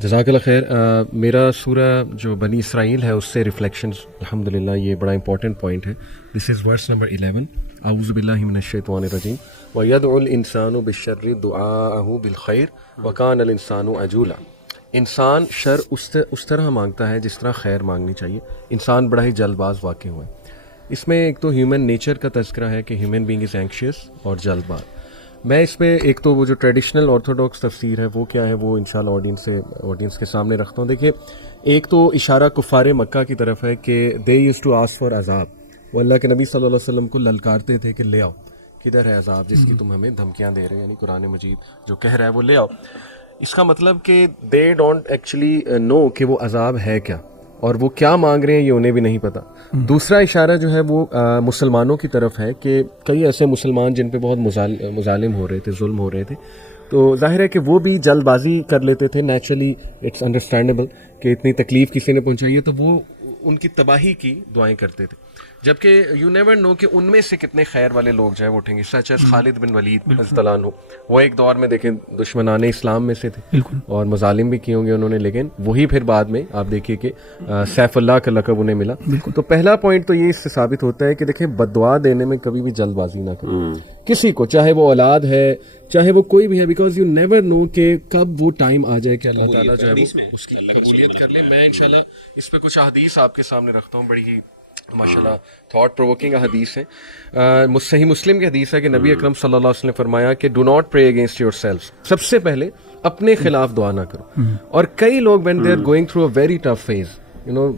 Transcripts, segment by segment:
جزاک اللہ خیر. میرا سورہ جو بنی اسرائیل ہے اس سے ریفلیکشنز الحمدللہ یہ بڑا امپورٹنٹ پوائنٹ ہے. دس از ورس نمبر 11. اعوذ باللہ من الشیطان الرجیم. وَيَدْعُ الْإِنسَانُ بِالشَّرِّ دُعَاءَهُ بِالْخَيْرِ وَكَانَ الْإِنسَانُ عَجُولًا. انسان شر اس طرح مانگتا ہے جس طرح خیر مانگنی چاہیے. انسان بڑا ہی جلد باز واقع ہوا ہے. اس میں ایک تو ہیومن نیچر کا تذکرہ ہے کہ ہیومن بینگ از اینکشیس اور جلد باز. میں اس میں ایک تو وہ جو ٹریڈیشنل آرتھوڈاکس تفسیر ہے وہ کیا ہے وہ انشاءاللہ آڈینس کے سامنے رکھتا ہوں. دیکھیے ایک تو اشارہ کفار مکہ کی طرف ہے کہ they use to ask for عذاب. وہ اللہ کے نبی صلی اللہ علیہ وسلم کو للکارتے تھے کہ لے آؤ, کدھر ہے عذاب جس کی تم ہمیں دھمکیاں دے رہے ہیں, یعنی قرآن مجید جو کہہ رہا ہے وہ لے آؤ. اس کا مطلب کہ دے ڈونٹ ایکچولی نو کہ وہ عذاب ہے کیا, اور وہ کیا مانگ رہے ہیں یہ انہیں بھی نہیں پتہ. دوسرا اشارہ جو ہے وہ مسلمانوں کی طرف ہے کہ کئی ایسے مسلمان جن پہ بہت مظالم ہو رہے تھے, ظلم ہو رہے تھے, تو ظاہر ہے کہ وہ بھی جلد بازی کر لیتے تھے. نیچرلی اٹس انڈرسٹینڈیبل کہ اتنی تکلیف کسی نے پہنچائی ہے تو وہ ان کی تباہی کی دعائیں کرتے تھے. جبکہ یو نیور نو کہ ان میں سے کتنے خیر والے لوگ جو ہے وہ اٹھیں گے. سچ ایز خالد بن ولید رضی اللہ عنہ, وہ ایک دور میں دیکھیں دشمنان اسلام میں سے تھے اور مظالم بھی کیے ہوں گے انہوں نے, لیکن وہی پھر بعد میں آپ دیکھیے کہ سیف اللہ کا لقب انہیں ملا. تو پہلا پوائنٹ تو یہ اس سے ثابت ہوتا ہے کہ دیکھیں بد دعا دینے میں کبھی بھی جلد بازی نہ کریں کسی کو, چاہے وہ اولاد ہے چاہے وہ کوئی بھی ہے, بیکاز یو نیور نو کہ کب وہ ٹائم آ جائے کہ اللہ تعالیٰ جو ہے اس کی قبولیت کر لے. میں انشاءاللہ اس پہ کچھ احادیث آپ کے سامنے رکھتا ہوں, بڑی ہی ماشاءاللہ تھاٹ پرووکنگ حدیث ہے. صحیح مسلم کی حدیث ہے کہ نبی اکرم صلی اللہ علیہ وسلم نے فرمایا کہ ڈو ناٹ پرے اگینسٹ یور سیلف. سب سے پہلے اپنے خلاف دعا نہ کرو. اور کئی لوگ when they are going through a very tough phase,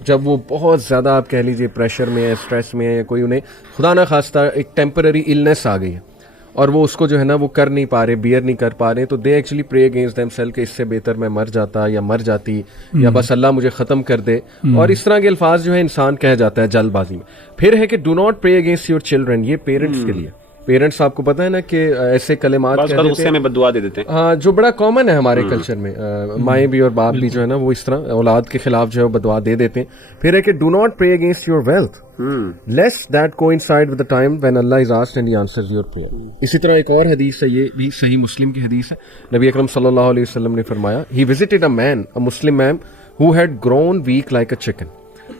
جب وہ بہت زیادہ آپ کہہ لیجیے پریشر میں ہے, اسٹریس میں ہے, یا کوئی انہیں خدا نہ خواستہ ایک ٹیمپرری النس آ گئی ہے اور وہ اس کو جو ہے نا وہ کر نہیں پا رہے, بیئر نہیں کر پا رہے, تو دے ایکچولی پرے اگینسٹ دیم سیلف کہ اس سے بہتر میں مر جاتا یا مر جاتی, یا بس اللہ مجھے ختم کر دے. اور اس طرح کے الفاظ جو ہے انسان کہہ جاتا ہے جلد بازی میں. پھر ہے کہ ڈو ناٹ پرے اگینسٹ یور چلڈرن. یہ پیرنٹس کے لیے, پیرنٹس آپ کو پتہ ہے نا کہ ایسے کلمات غصے میں بددعا دے دیتے ہیں, ہاں, جو بڑا کامن ہے ہمارے کلچر میں. مائیں بھی اور باپ بھی جو ہے نا وہ اس طرح اولاد کے خلاف جو ہے بددعا دے دیتے ہیں. پھر ہے کہ ڈو ناٹ پرے against your wealth least that coincide with the time when Allah is asked and he answers your prayer. اسی طرح ایک اور حدیث ہے, یہ بھی صحیح مسلم کی حدیث ہے. نبی اکرم صلی اللہ علیہ وسلم نے فرمایا he visited a man, a Muslim man who had grown weak like a chicken.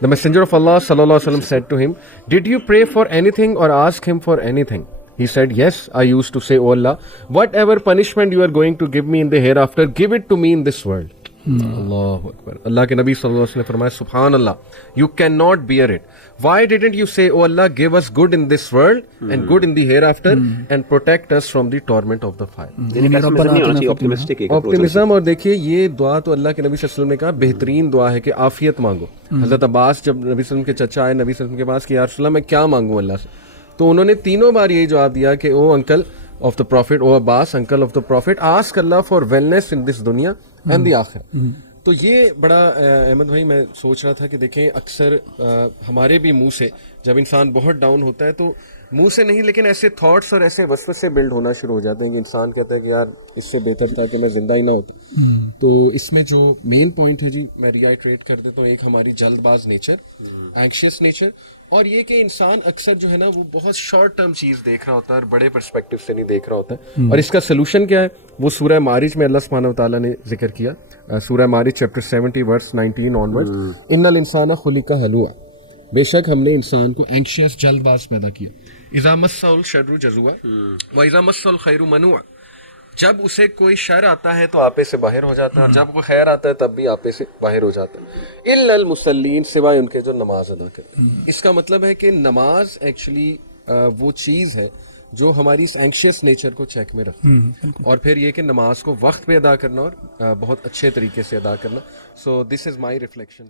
The messenger of Allah sallallahu alaihi wasallam said to him, did you pray for anything or ask him for anything? He said, yes, I used to say, oh Allah, whatever punishment you are going to give me in the hereafter, give it to me in this world. اللہ اکبر. اللہ کے نبی صلی اللہ علیہ وسلم نے فرمایا سبحان اللہ, you cannot bear it. Why didn't you say, oh Allah, give us good in this world and good in the hereafter and protect us from the torment of the fire. Optimism. اور دیکھیے یہ دعا تو اللہ کے نبی صلی اللہ علیہ وسلم نے کہا بہترین دعا ہے کہ عافیت مانگو. حضرت عباس جب نبی صلی اللہ علیہ وسلم کے چچا آئے نبی صلی اللہ علیہ وسلم کے پاس کہ یا رسول اللہ میں کیا مانگوں اللہ سے, تو انہوں نے تینوں بار یہی جواب دیا کہ او انکل of the prophet, او Abbas uncle of the prophet, ask Allah for wellness in this dunya and the آخرہ. تو یہ بڑا احمد بھائی میں سوچ رہا تھا کہ دیکھیں اکثر ہمارے بھی منہ سے جب انسان بہت ڈاؤن ہوتا ہے تو منہ سے نہیں لیکن ایسے تھاٹس اور ایسے وسوسے بلڈ ہونا شروع ہو جاتے ہیں کہ انسان کہتا ہے کہ یار اس سے بہتر تھا کہ میں زندہ ہی نہ ہوتا. تو اس میں جو مین پوائنٹ ہے جی میں ریائٹریٹ کر دیتا ہوں, ایک ہماری جلد باز نیچر, اینکشیس نیچر, اور یہ کہ انسان اکثر جو ہے نا وہ بہت شارٹ ٹرم چیز دیکھ رہا ہوتا ہے اور بڑے پرسپیکٹو سے نہیں دیکھ رہا ہوتا ہے. اور اس کا سلوشن کیا ہے وہ سورہ معارج میں اللہ سبحانہ و تعالیٰ نے ذکر کیا. سورہ معارج چیپٹر 70 ورس 19 آنورڈ, ان الانسان خلق ہلوعا, بے شک ہم نے انسان کو اینکشیس جلد باز پیدا کیا. اذا مسہ الشر جزوعا واذا مسہ الخیر منوعا, جب اسے کوئی شر آتا ہے تو آپے سے باہر ہو جاتا ہے, اور جب کوئی خیر آتا ہے تب بھی آپے سے باہر ہو جاتا ہے. الا المصلین, سوائے ان کے جو نماز ادا کرتے ہیں. اس کا مطلب ہے کہ نماز ایکچولی وہ چیز ہے جو ہماری اس اینکشیس نیچر کو چیک میں رکھتی ہے, اور پھر یہ کہ نماز کو وقت پہ ادا کرنا اور بہت اچھے طریقے سے ادا کرنا. سو دس از مائی ریفلیکشن.